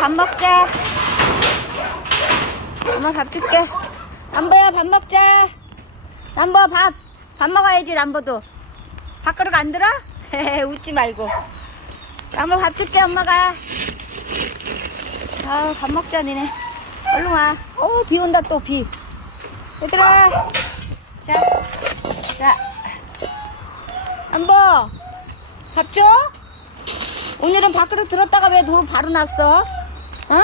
밥 먹자. 엄마 밥 줄게. 람보야 밥 먹자. 람보 밥. 밥 먹어야지 람보도. 밥그릇 안 들어? 웃지 말고. 람보 밥 줄게 엄마가. 아우 밥 먹자 니네. 얼른 와. 어비 온다 또 비. 얘들아. 자. 자. 람보. 밥 줘? 오늘은 밥그릇 들었다가 왜 도로 바로 났어? 어?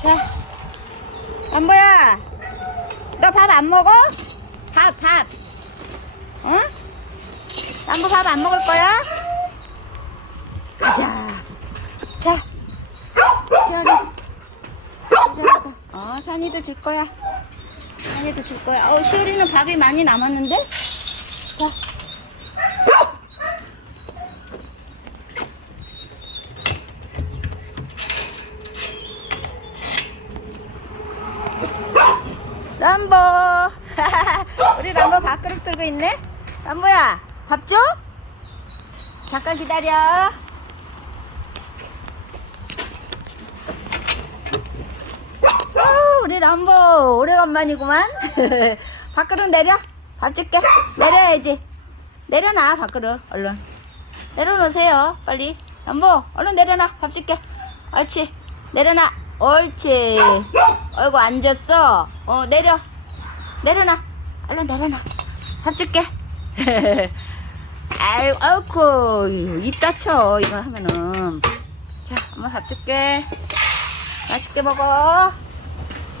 자, 안보야, 너 밥 안 먹어? 밥, 밥. 응? 안보 밥 안 먹을 거야? 가자. 자, 시원해. 가자, 가자. 어, 산이도 줄 거야. 산이도 줄 거야. 어, 시우리는 밥이 많이 남았는데? 자. 람보. 우리 람보 밥그릇 들고 있네. 람보야 밥 줘? 잠깐 기다려. 어, 우리 람보 오래간만이구만. 밥그릇 내려. 밥 줄게. 내려야지. 내려놔 밥그릇. 얼른. 내려놓으세요 빨리. 람보 얼른 내려놔. 밥 줄게. 옳지. 내려놔 옳지. 어이구 앉았어. 어 내려. 내려놔. 얼른 내려놔. 밥 줄게. 아유 아이고 입 다쳐 이거 하면은. 자 엄마 밥 줄게. 맛있게 먹어.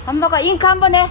밥 먹어 잉크 한번 해